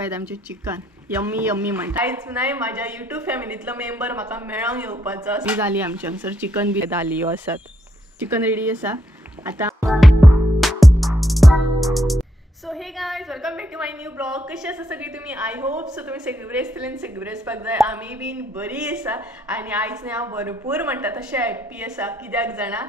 पाहिजे आमचे chicken yummy yummy म्हणटा कांयच नाही माझ्या यूट्यूब फॅमिलीतलो मेंबर म्हाका मेळोंक येवपाचो जाली आमची हांगसर चिकन बी जाली आसात चिकन रेडी आसा आता सो हे guys welcome back to my new blog कशी आसा सगळी तुम्ही आय होप सो तुम्ही सगळी बरे आसतले आनी सगळी बरे आसपाक जाय आमी बीन बरी आसा आनी आयज न्ही हांव भरपूर म्हणटा तशें हॅप्पी आसा कित्याक जाणा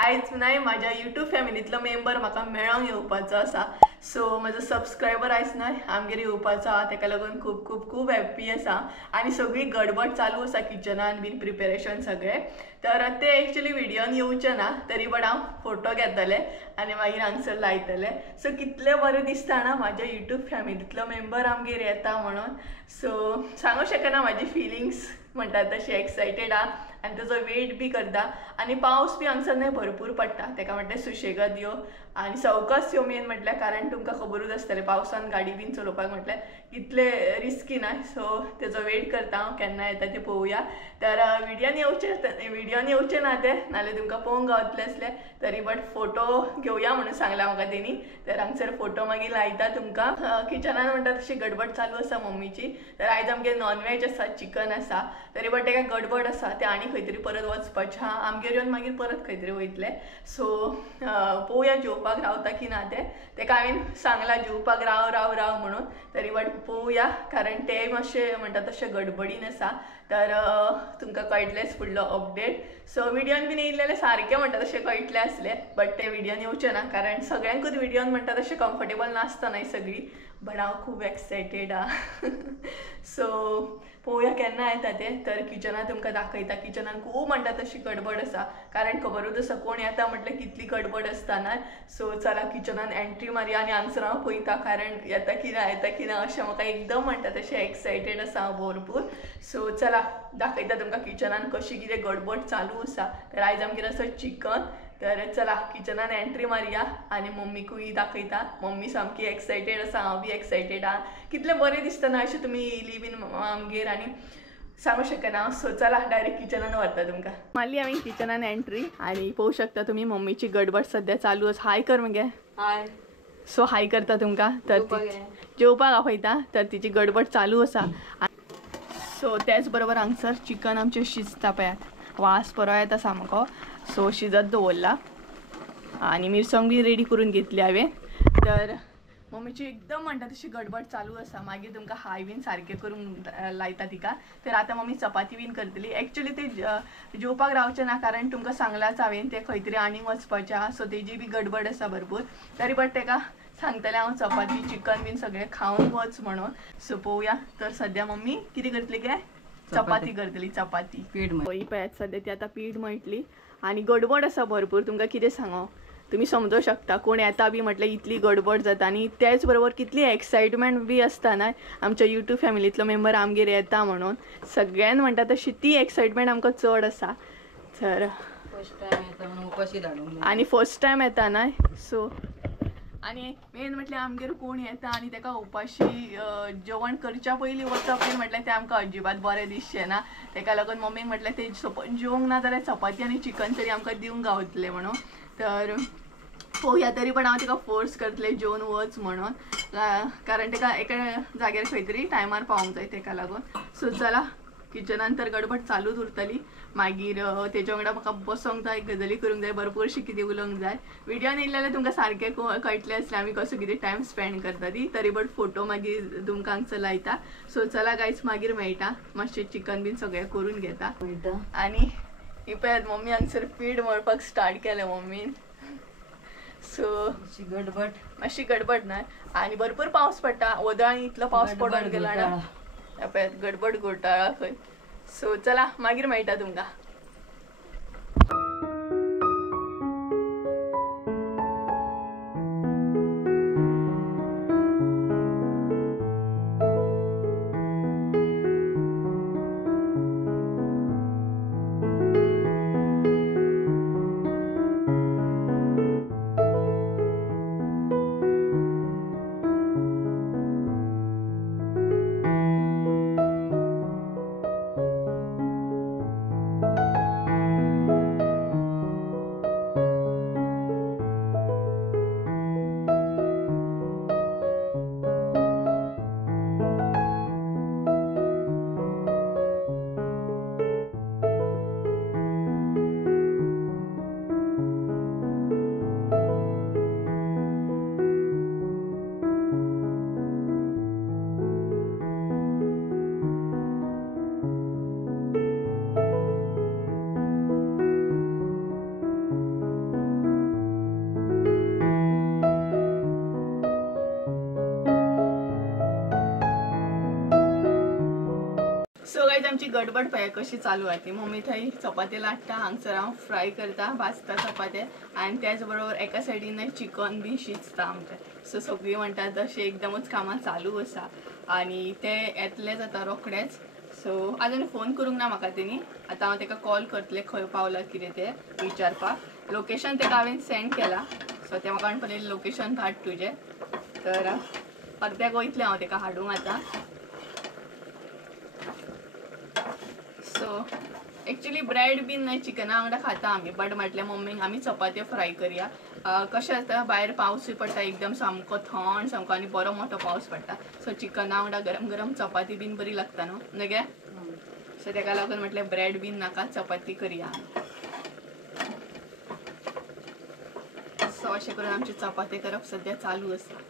आयज नाही माझ्या यूट्यूब फॅमिलीतलो मेंबर म्हाका मेळोंक येवपाचो आसा सो म्हजो सबस्क्रायबर आयज न्हय आमगेर येवपाचो आहा तेका लागून खूब खूब खूब हॅप्पी आसा आनी सगळी गडबड चालू आसा किचनान बीन प्रिपेरेशन सगळें तर ते एक्चुअली व्हिडियोन येवचें ना तरी पण हांव फोटो घेतले आनी मागीर हांगसर लायतले सो कितलें बरें दिसता ना म्हाज्या यूट्यूब फॅमिलीतलो मेंबर आमगेर येता म्हणून सो सांगूं शकना म्हाजी फिलिंग्स म्हणटा तशी एक्सायटेड आहा आनी तेजो वेट बी करता आनी पावस बी हांगसर न्हय भरपूर पडटा तेका म्हटल्यार सुशेगाद यो आनी सवकास यो मेन म्हटल्यार कारण तुमकां खबरूच आसतलें पावसान गाडी बीन चलोवपाक म्हटल्यार कितले रिस्की ना सो तेजो वेट करता हांव केन्ना येता तें पळोवया तर व्हिडियोन येवचें ना तें नाल्यार तुमकां पळोवंक गावतलें आसलें तरी बट फोटो घेवया म्हणून सांगला म्हाका तेणी तर हांगसर फोटो मागीर लायता तुमकां किचनान म्हणटा तशी गडबड चालू आसा मम्मीची तर आयज आमगे नॉनवेज आसा चिकन आसा तरी बट तेका गडबड आसा ते आनी खंय तरी परत वचपाचें आहा आमगेर येवन मागीर परत खंय तरी वयतले सो पळोवया जेवपाक रावता की ना तेका हांवें सांगला जेवपाक राव म्हणून तरी बट पळोवया कारण ते मातशें म्हणटा तशें गडबडीन आसा तर तुमकां कळटलेंच फुडलो अपडेट सो व्हिडियोन बीन येयल्लें सारकें म्हणटा तशें कळटलें आसलें बट ते व्हिडियोन येवचें ना कारण सगळ्यांकूच व्हिडियोन म्हणटा तशें कम्फर्टेबल नासता न्हय सगळी बट हांव खूब एक्सायटेड आहा सो पळोवया केन्ना येता तें तर किचनान तुमकां दाखयता किचनान खूब म्हणटा तशी गडबड आसा कारण खबरूच आसा कोण येता म्हटल्यार कितली गडबड आसता ना सो चला किचनान एंट्री मारया आनी हांगसर हांव पळयता कारण येता की ना अशें म्हाका एकदम म्हणटा तशें एक्सायटेड आसा हांव भरपूर सो चला दाखयता तुमकां किचनान कशी कितें गडबड चालू आसा तर आयज आमगेर आसा चिकन तर चला किचनान एंट्री मारया आनी मम्मीकूय दाखयता मम्मी सामकी एक्सायटेड आसा हांव बी एक्सायटेड आहा कितलें बरें दिसता ना अशें तुमी येयली बीन आमगेर आनी सांगू शकना सो चला डायरेक्ट किचनान व्हरता तुमकां मारली हांवें किचनान एंट्री आनी पळोवंक शकता तुमी मम्मीची गडबड सद्या चालू आसा हाय कर मगे हाय सो हाय करता तुमकां तर जेवपाक आपयता तर तिची गडबड चालू आसा सो त्याच बरोबर हांगसर चिकन आमचें शिजता पळयात वास बरो येता सामको सो शिजत दवरला आनी मिरसांग बी रेडी करून घेतली हांवें तर मम्मीची एकदम म्हणटा तशी गडबड चालू आसा मागीर तुमकां हाय बीन सारकें करून लायता तिका तर आतां मम्मी चपाती बीन करतली एक्चुअली ते जेवपाक रावचें ना कारण तुमकां सांगलाच हांवें ते खंय तरी आनीक वचपाचें आहा सो तेजी बी गडबड आसा भरपूर तरी बट तेका सांगतलें हांव चपाती चिकन बीन सगळें खावन वच म्हणून सो पळोवया तर सद्या मम्मी कितें करतली काय चपाती करतली चपाती पीठ पळयात सद्या ती आतां पीठ मळटली आनी गडबड आसा भरपूर तुमकां कितें सांगो तुम्ही समजू शकता कोण येता बी म्हटल्यार इतली गडबड जाता आनी त्याच बरोबर कितली एक्सायटमेंट बी आसता ना आमच्या यूट्यूब फॅमिलीतलो मेंबर आमगेर येता म्हणून सगळ्यान म्हणटा तशी ती एक्सायटमेंट आमकां चड आसा तर आनी फर्स्ट टायम येता ना सो आनी मेन म्हटल्यार आमगेर कोण येता आनी तेका उपाशी जेवण करच्या पयलीं वचप बीन म्हटल्यार तें आमकां अजिबात बरें दिसचें ना तेका लागून मम्मीक म्हटल्यार ते जेवंक ना जाल्यार चपाती आनी चिकन तरी आमकां दिवंक गावतलें म्हणून तर पळोवया तरी पण हांव तिका फोर्स करतलें जेवन वच म्हणून कारण तेका एका जाग्यार खंय तरी टायमार पावूंक जाय तेका लागून सो चला किचनान तर गडबड चालूच उरतली मागीर तेच्या वांगडा म्हाका बसोंक जाय गजाली करूंक जाय भरपूरशी कितें उलोवंक जाय व्हिडियोन येयलें जाल्यार तुमकां सारकें कळटलें आसलें आमी कसो कितें टायम स्पेंड करता ती तरी बट फोटो मागीर तुमकां हांगसर लायता सो चला गायज मागीर मेळटा मातशें चिकन बीन सगळें करून घेता आनी ही पळयात मम्मी हांगसर पीठ मळपाक स्टार्ट केलें मम्मीन सो मातशी गडबड ना आनी भरपूर पावस पडटा वदळांनी इतलो पावस पडून गेला ना पळयात गडबड घोटाळा खंय सो चला मागीर मेळटा तुमकां आमची गडबड पळय कशी चालू आहे ती. मम्मी थंय चपाती लाटता, हांगसर हांव फ्राय करता, भाजता चपात्या आणि त्याच बरोबर एका सायडीन चिकन बी शिजता आमचें. सो सगळीं म्हणटात तशें एकदमच कामां चालू आसा आणि ते येतलेच आतां रोखडेच. सो आजून फोन करूंक ना म्हाका तेणी. आतां हांव तेका कॉल करतलें खंय पावला कितें तें विचारपाक. लोकेशन तेका हांवें सेंड केला. सो ते म्हाका म्हणपाक लोकेशन धाड तुजें. तर अर्द्याक वयतलें हांव तेका हाडूंक आतां. सो एक्चुअली ब्रेड बीन नाही चिकना वांगडा खाता आमी, बट म्हटल्यार मम्मीक आमी चपात्यो फ्राय करया. कशें आसता भायर पावसूय पडटा एकदम सामको थंड सामको आनी बरो मोठो पावस पडटा. सो चिकना वांगडा गरम गरम चपाती बीन बरी लागता न्हू नगे. सो तेका लागून म्हटल्यार ब्रेड बीन नाका, चपाती करया. सो अशें करून आमची चपाती करप सद्या चालू आसा.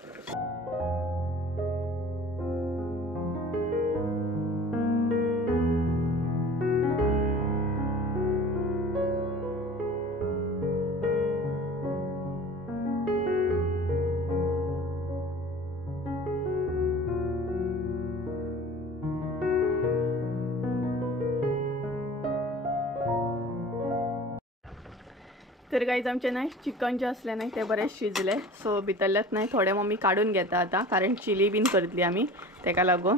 तर गाईज आमचे नाही चिकन जे असले नाही ते बरेच शिजले. सो भितरल्यात नाही थोडे मम्मी काढून घेता आता, कारण चिली बीन करतली आमी तेका लागून.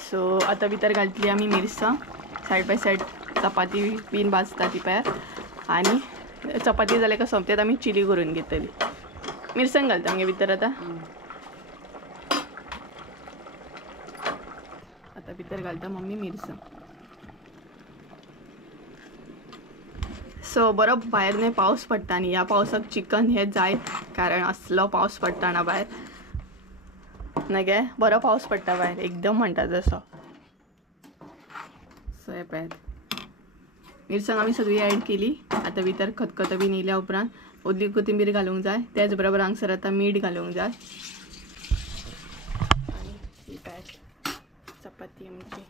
सो आता भितर घालतली आमी मिरसांग, सायड बाय सायड चपाती बीन भाजता ती पळय, आणि चपाती जाले का सोंपतात आमी चिली करून घेतली. मिरसांग घालता आमगे भितर आता. आता भितर घालता मम्मी मिरसांग. सो बरो भायर न्ही पावस पडटा न्ही, ह्या पावसाक चिकन हे जाय, कारण असलो पावस पडटा ना भायर नगे. बरो पावस पडटा भायर एकदम म्हणटा तसो. सो हे पळय मिरसांग आमी सगळी ॲड केली. आता भितर खतखतो बीन येयल्या उपरांत ओली कोथिंबीर घालूंक जाय. त्याच बरोबर हांगसर आता मीठ घालूंक जाय. आणि ही पळय चपाती आमची.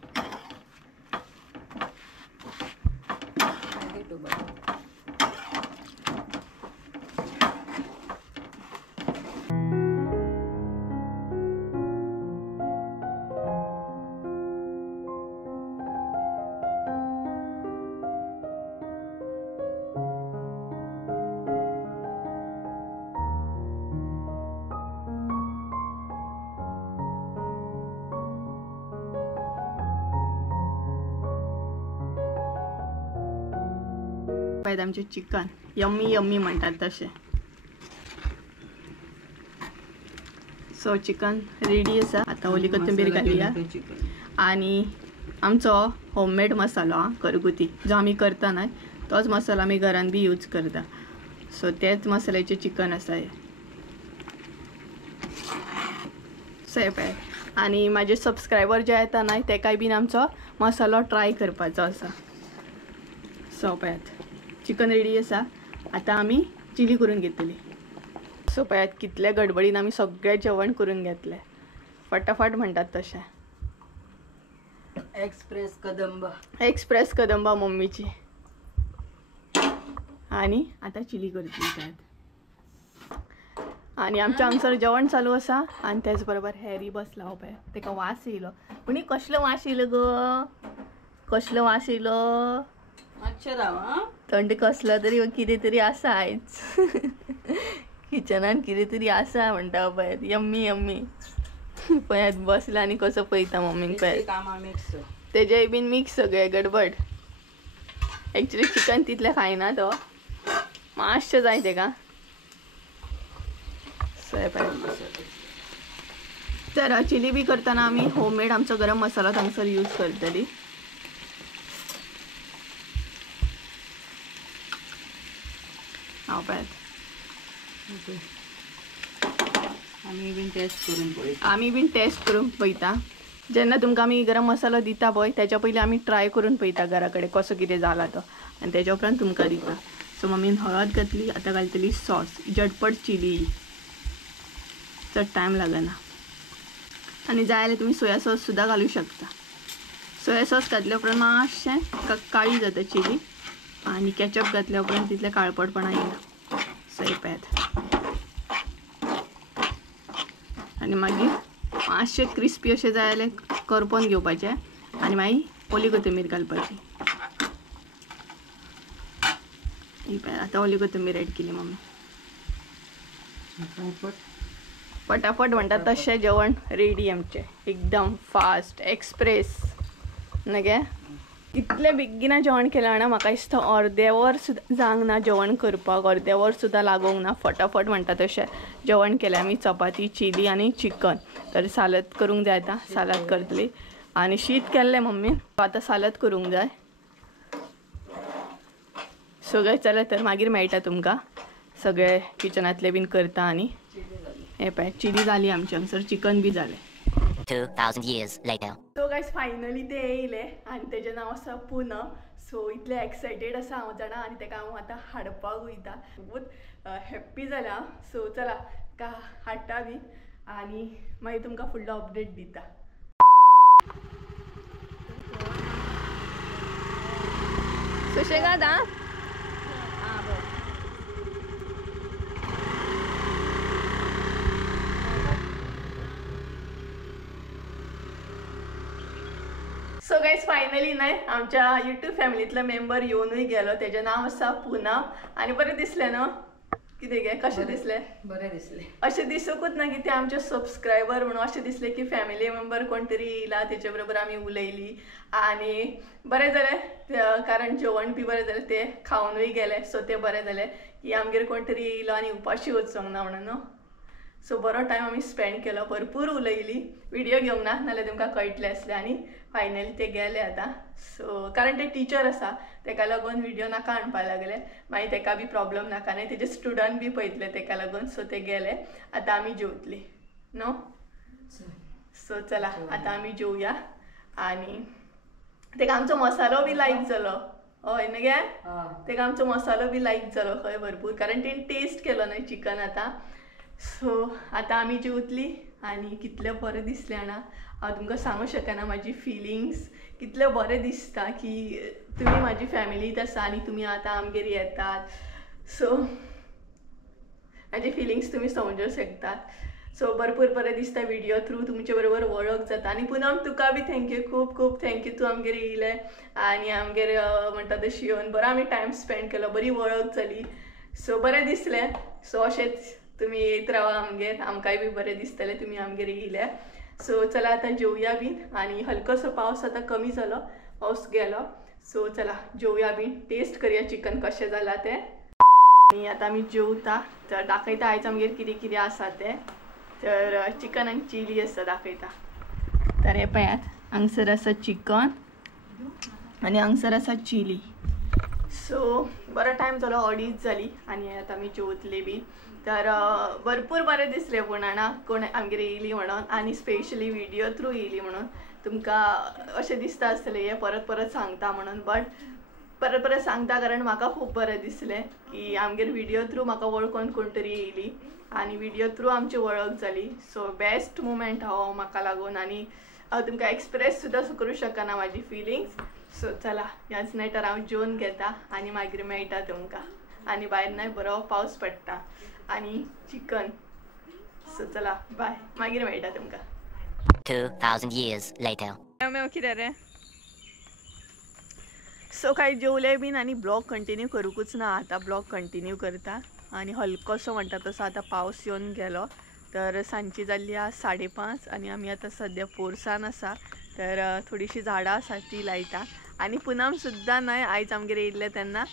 आमचे चिकन यम्मी यम्मी म्हणतात तसे. सो चिकन रेडी आसा. आता ओली कोथिंबीर घालुया आणि आमचो होममेड मसालो घरगुती जो आमी करता ना तोच मसालो आमी घरान बी यूज करता. सो तेच मसाल्याचे चिकन आसा हे. सो हे पळय आणि माझे सबस्क्रायबर जे येता ना तेकाय बीन आमचो मसालो ट्राय करपाचो आसा. सो पळयात चिकन रेडी आसा. आता आमी चिली करून घेतली. सो पळयात कितले गडबडीन आमी सगळें जेवण करून घेतले. फटाफट म्हणटात तशें. एक्सप्रेस कदंबा मम्मीची. आणि आता चिली करतली त्यात. आणि आमच्या हांगसर जेवण चालू आसा आणि त्याच बरोबर हॅरी बसला हो पळय. तेका वास येयलो. पूण कसलो वास येयलो गो, कसलो वास येयलो. थंड कसला तरी कितें तरी आसा आयज किचनान कितें तरी आसा म्हणटा पळय. यम्मी यम्मी पळयात बसला आनी कसो पळयता मम्मीक पळय. तेजेय बीन मिक्स सगळे गडबड. एक्चुअली चिकन तितलें खायना तो, मातशें जाय तेका. तर चिली बी करतना आमी होममेड आमचो गरम मसालो हांगसर यूज करतली. हांव पळयात आमी बीन टेस्ट करून पळयता. जेन्ना तुमकां आमी गरम मसालो दिता पळय त्याच्या पयलीं आमी ट्राय करून पळयता घरा कडेन कसो कितें जाला तो, आनी तेच्या उपरांत तुमकां दिता. सो मम्मीन हळद घातली. आतां घालतली सॉस. झटपट चिली, चड टायम लागना. आनी जाय जाल्यार तुमी सोया सॉस सुद्दां घालूं शकता. सोया सॉस घातल्या उपरांत मातशें काळी जाता चिली, आणि केचप घातल्या उपरांत तितलें काळपटपणा येना. सो हे पळयात. आनी मागीर मातशें क्रिस्पी अशें जाय जाल्यार करपोन घेवपाचें, आनी मागीर ओली कोथिंबीर घालपाची. ही पळय आता ओली कोथिंबीर ऍड केली मम्मी. पटापट म्हणतात तशें जेवण रेडी आमचें एकदम फास्ट एक्सप्रेस नगे. इतले बेगीना जेवण केलां ना म्हाका दिसता अर्दे वर सुद्दां जावंक ना जेवण करपाक. अर्दे वर सुद्दां लागोंक ना. फटाफट म्हणटा तशें जेवण केलें आमी. चपाती चिली आनी चिकन. तर सालद करूंक जाय आतां. सालद करतली आनी शीत केल्लें मम्मीन. आतां सालद करूंक जाय. सगळें चलत तर मागीर मेळटा तुमकां. सगळे किचनांतले बीन करता आनी हे पळय चिली जाली आमची हांगसर. चिकन बी जालें. 2000 years later. So guys finally ते येयले आनी तेजें नांव आसा पूनम. सो इतलें एक्सायटेड आसा हांव जाणा आनी तेका हांव आतां हाडपाक वयता. खूब हॅप्पी जालां. सो चला तेका हाडटा बी आनी मागीर तुमकां फुडलो अपडेट दिता. सुशेगाद आं. सो गायज फायनली न्हय आमच्या यूट्यूब फॅमिलींतलो मेंबर येवनूय गेलो. तेजें नांव आसा पूनम आनी बरें दिसलें न्हू. कितें गे कशें दिसलें. बरें दिसलें. अशें दिसूंकूच ना की ते आमचे सबस्क्रायबर म्हणून. अशें दिसलें की फॅमिली मेंबर कोण तरी येयला तेजे बरोबर आमी उलयली आनी बरें जालें. कारण जेवण बी बरें जालें. ते खावनूय गेले. सो तें बरें जालें की आमगेर कोण तरी येयलो आनी उपाशी वचोंक ना म्हणून न्हू. सो बरो टायम आमी स्पेंड केलो. भरपूर उलयली. व्हिडियो घेवंक ना नाल्यार तुमकां कळटलें आसलें. आनी फायनली ते गेले आतां. सो कारण ते टिचर आसा तेका लागून व्हिडियो नाका हाडपाक लागले. मागीर तेका बी प्रॉब्लम नाका न्हय. तेजे स्टुडंट बी पळयतले तेका लागून. सो ते गेले. आतां आमी जेवतली न्हू. सो चला आतां आमी जेवया. आनी तेका आमचो मसालो बी लायक जालो. हय न्ही गे. तेका आमचो मसालो बी लायक जालो खंय भरपूर. कारण तेणी टेस्ट केलो न्हय चिकन आतां. सो आतां आमी जेवतली आनी कितलें बरें दिसलें जाणा. हांव तुमकां सांगूंक शकना म्हाजी फिलिंग्स. कितलें बरें दिसता की तुमी म्हाजी फॅमिलींत आसा आनी तुमी आतां आमगेर येतात. सो म्हाजी फिलिंग्स तुमी समजूंक शकतात. सो भरपूर बरें दिसता व्हिडियो थ्रू तुमचे बरोबर वळख जाता. आनी पुनम तुका बी थँक्यू. खूब खूब थँक्यू. तूं आमगेर येयलें आनी आमगेर म्हणटा तशी येवन बरो आमी टायम स्पेंड केलो. बरी वळख जाली. सो बरें दिसलें. सो अशेंच तुमी येत रावा आमगेर. आमकांय बी बरें दिसतलें तुमी आमगेर येयले. सो चला आतां जेवया बीन. आनी हलकोसो पावस आतां कमी जालो. पावस गेलो. सो चला जेवया बीन. टेस्ट करया चिकन कशें जालां तें. आनी आतां आमी जेवता. तर दाखयता आयज आमगेर कितें कितें आसा तें. तर चिकन आनी चिली आसा दाखयता. तर हे पळयात हांगसर आसा चिकन आनी हांगसर आसा चिली. सो बरो टायम जालो 2:30 जाली आनी आतां आमी जेवतली बी. तर भरपूर बरें दिसलें पूण जाणा कोण आमगेर येयली म्हणून आनी स्पेशली व्हिडियो थ्रू येयली म्हणून. तुमकां अशें दिसता आसतलें हे परत परत सांगता म्हणून. बट परत परत सांगता कारण म्हाका खूब बरें दिसलें की आमगेर व्हिडियो थ्रू म्हाका वळखून कोण तरी येयली आनी व्हिडियो थ्रू आमची वळख जाली. सो बेस्ट मुमेंट हो म्हाका लागून. आनी हांव तुमकां एक्सप्रेस सुद्दां करूं शकना म्हाजी फिलिंग्स. सो चला ह्याच नायटार हांव जेवन घेता आनी मागीर मेळटा तुमकां. आनी भायर न्हय बरो पावस पडटा आनी चिकन. सो चला बाय. मागीर मेळटा तुमकां. 2000 years later. मेव कितें रे. सो कांय जेवले बीन आनी ब्लॉग कंटिन्यू करूंकूच ना. आतां ब्लॉग कंटिन्यू करता. आनी हलकोसो म्हणटा तसो आतां पावस येवन गेलो. तर सांजची जाल्ली 5:30 आनी आमी आतां सद्या पोरसान आसा. तर थोडीशीं झाडां आसा ती लायता. आनी पुनम सुद्दां न्हय आयज आमगेर येयल्ले तेन्ना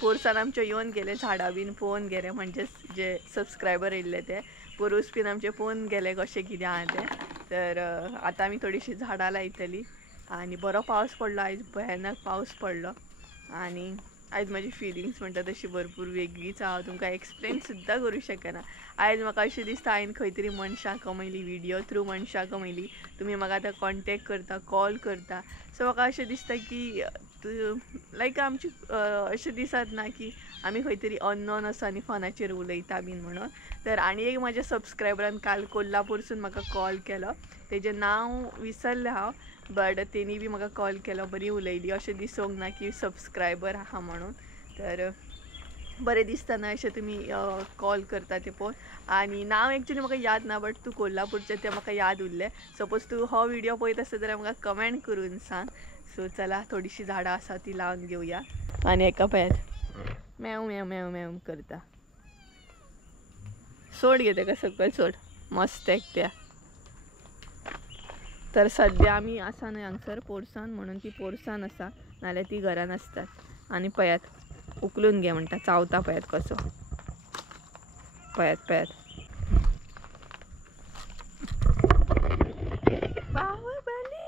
पोरसान आमचे येवन गेले झाडां बीन पळोवन गेले. म्हणजे जे सबस्क्रायबर येयल्ले ते पोरूस बीन आमचे पळोवन गेले कशें कितें आहा तें. तर आतां आमी थोडीशीं झाडां लायतली. आनी बरो पावस पडलो आयज. भयानक पावस पडलो. आनी आयज म्हाजी फिलिंग्स म्हणटा तशी भरपूर वेगळीच हांव तुमकां एक्सप्लेन सुद्दां करूं शकना. आयज म्हाका अशें दिसता हांवें खंय तरी मनशां कमयली. व्हिडियो थ्रू मनशां कमयली. तुमी म्हाका आतां कॉन्टेक्ट करता कॉल करता. सो म्हाका अशें दिसता की लायक आमची अशें दिसत ना की आमी खंय तरी अननोन आसा आनी फोनाचेर उलयता बीन म्हणून. तर आनी एक म्हाज्या सबस्क्रायबरान काल कोल्हापूरसून म्हाका कॉल केलो. तेजें नांव विसरलें हांव. बट तेणी बी म्हाका कॉल केलो. बरी उलयली. अशें दिसोंक ना की सबस्क्रायबर आहा म्हणून. तर बरे दिसतना अशें तुमी कॉल करता ते पळोवन. आनी नांव एक्चुली म्हाका याद ना, बट तूं कोल्हापूरचें तें म्हाका याद उरलें. सपोज तूं हो व्हिडिओ पळयत आसत जाल्यार म्हाका कमेंट करून सांग. सो चला, थोडीशीं झाडां आसा ती लावन घेवया. आनी हेका पळयात, मेव मेव मेव मेव करता. सोड घे तेका सकयल सोड, मस्त एकट्या. तर सद्या आमी आसा न्हय हांगसर पोरसान, म्हणून ती पोरसान आसा, नाल्यार ती घरान आसतात. आनी पळयात उकलून घे म्हणटा, चावता पळयात कसो. पळयात पळयात, बाहुबली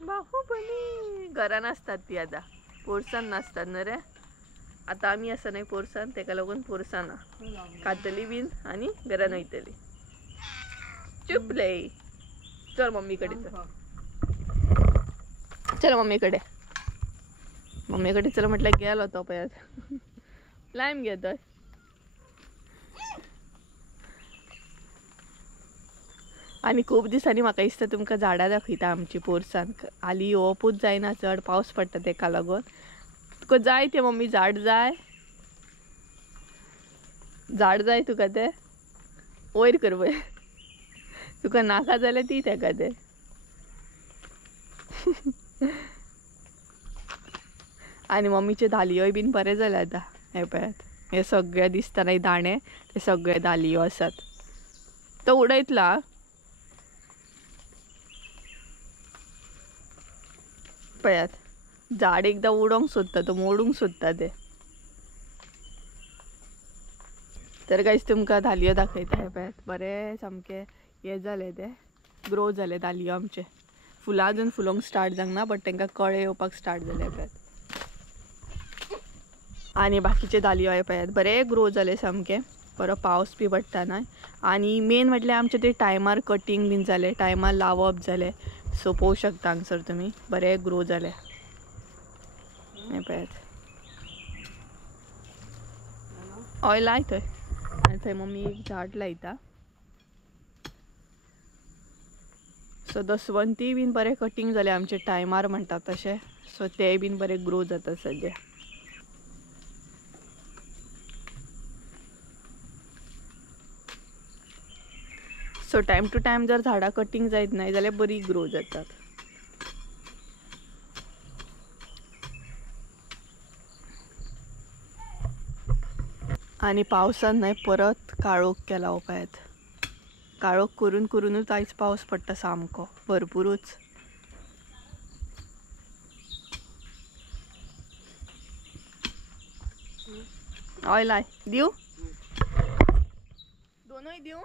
बाहुबली. घरान असतात ती आतां, पोरसान नासतात न्हय रे. आतां आमी आसा न्हय पोरसान, तेका लागून पोरसाना खातली बीन आनी घरान वयतली. चुपले. चल मम्मी कडेन चल. चल मम्मी कडेन. मम्मी कडेन चल म्हटल्यार गेलो तो पळयात. लायम घेतोय. आनी खूब दिसांनी म्हाका दिसता तुमकां झाडां दाखयता आमची पोरसान. हालीं येवपूच जायना, चड पावस पडटा तेका लागून. तुका जाय तें मम्मी झाड जाय? झाड जाय तुका तें? वयर कर पळय. तुका नाका जाल्यार ती तेका तें. आनी मम्मीचे धालयोय बीन बरे जाले आतां. हे पळयात, हे सगळे दिसता न्हय दाणे, ते सगळे धालयो आसात. तो उडयतला. पळयात, झाड एकदां उडोवंक सोदता तो, मोडूंक सोदता ते. तर गायज तुमकां धालयो दाखयता. हे पळयात, बरे सामके हे जाले, ते ग्रो जाले धालयो आमचे. फुलां अजून फुलोवंक स्टार्ट जावंक ना, बट तांकां कळे येवपाक स्टार्ट जाले. पळयात. आनी बाकीचे धालयो हे पळयात, बरे ग्रो जाले सामके. बरो पावस बी पडटा न्हय. आनी मेन म्हटल्यार आमचे ते टायमार कटींग बीन जाले, टायमार लावप जाले. सो पळोवंक शकता हांगसर तुमी, बरे ग्रो जाले. हे पळयात. हय लाय थंय. आनी थंय मम्मी एक झाड लायता. सो दसवंती बीन बरे कटींग जाले आमचे, टायमार म्हणटात तशें. सो ते बीन बरे ग्रो जाता सद्या. सो टायम टू टायम जर झाडां कटींग जायत नाही जाल्यार बरी ग्रो जातात. आनी पावसान न्हय परत काळोख केला. हो पळयात, काळोख करून करूनच आयज पावस पडटा सामको भरपूरूच. हय लाय. दिवं दोनूय दिवं.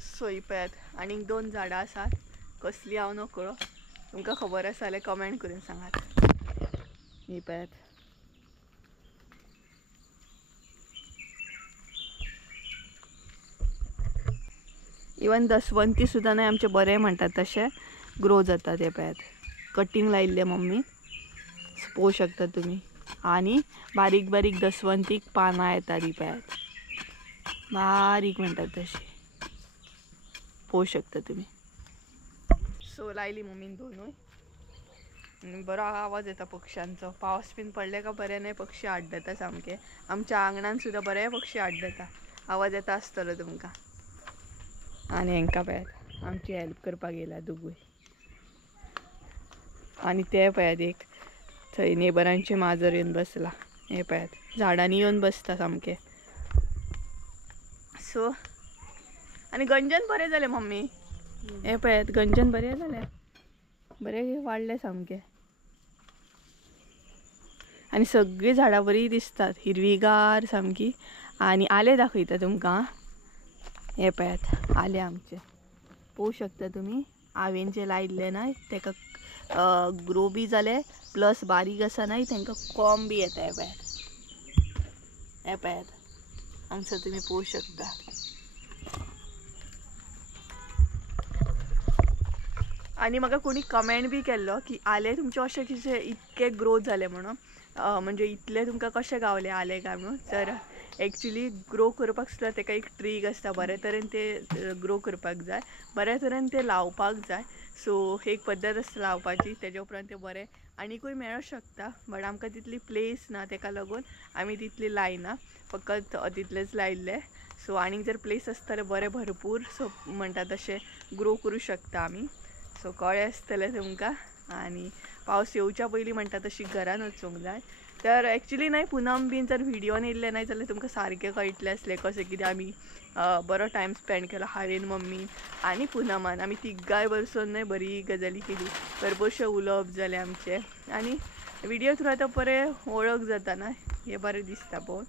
सोय पळयात, आनीक 2 झाडां आसात. कसली हांव नकळो. तुमकां खबर आसा जाल्यार कमेंट करून सांगात. ही पळयात. इवन दसवंती सुद्दां न्हय आमचे बरे म्हणटात तशे ग्रो जातात. हे पळयात, कटींग लायिल्ले मम्मी, पळोवंक शकता तुमी. आनी बारीक बारीक दसवंतीक पानां येतात. ही पळयात, बारीक म्हणटात तशी, पळोवंक शकता तुमी. सो लायली मम्मीन दोनूय. बरो आवाज येता पक्ष्यांचो. पावस बीन पडले का बरे न्हय पक्षी आड्डता सामके. आमच्या आंगणान सुद्दां बरे पक्षी आड्डता. आवाज येता आसतलो तुमकां. आनी हेंकां पळयात, आमची हेल्प करपाक येयला दोगूय. आनी ते पळयात, एक थंय नेबरांचे माजर येवन बसला. हे पळयात, झाडांनी येवन बसता सामके. सो आनी गंजन बरे जाले मम्मी. हे पळयात, गंजन बरे जाले, बरे वाडले सामके. आनी सगळीं झाडां बरी दिसतात, हिरवीगार सामकी. आनी आले दाखयता तुमकां. हे पळयात, आले आमचे पळोवंक शकता तुमी. हांवें जे लायिल्ले न्हय तेका ग्रो बी जाले, प्लस बारीक आसा न्हय तांकां कोंब बी येता. हे पळयात, हे पळयात, हांगसर तुमी पळोवंक शकता. आनी म्हाका कोणी कमेंट बी केल्लो की आले तुमचे अशे कितें इतके ग्रो जाले म्हणून, म्हणजे इतले तुमकां कशे गावले आले काय म्हणून. तर एक्चुली ग्रो करपाक सुद्दां ताका एक ट्रीक आसता, बऱ्या तरेन ते ग्रो करपाक जाय, बऱ्या तरेन ते लावपाक जाय. सो एक पद्दत आसता लावपाची, तेज्या उपरांत ते बरें आनीकूय मेळूं शकता. बट आमकां तितली प्लेस ना, ताका लागून आमी तितली लायना, फकत तितलेच लायिल्ले. सो आनीक जर प्लेस आसतलें बरें भरपूर, सो म्हणटा तशें ग्रो करूं शकता आमी. सो कळ्ळें आसतलें तुमकां. आनी पावस येवच्या पयलीं म्हणटा तशी घरान वचूंक जाय. तर एक्चुली न्हय पुनम बीन जर व्हिडिओन येयल्ले न्हय जाल्यार तुमकां सारकें कळटलें आसलें कशें कितें आमी बरो टायम स्पेंड केलो हांवें, मम्मी आनी पुनमान. आमी तिगांय बसून न्हय बरी गजाली केली, भरपूरशें उलोवप जालें आमचें. आनी व्हिडिओ थ्रू आतां बरें वळख जाता ना, हें बरें दिसता पळोवन.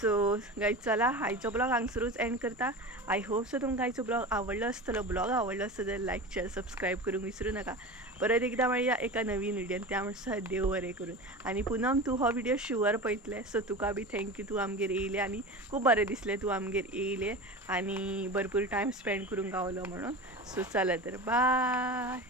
सो गायज चला आयचो ब्लॉग हांगसरूच एंड करता. आय होप सो तुमकां आयचो ब्लॉग आवडलो आसतलो. ब्लॉग आवडलो आसता जाल्यार लायक शेअर सबस्क्राईब करूंक विसरूं नाका. परत एकदा मेळया एका नवीन व्हिडिओन. त्या म्हणसर देव बरें करून. आनी पुनम तूं हो व्हिडिओ शुअर पळयतलें, सो तुका बी थँक्यू, तूं आमगेर येयलें आनी खूब बरें दिसलें तूं आमगेर येयलें आनी भरपूर टायम स्पेंड करूंक गावलो म्हणून. सो चला तर बाय.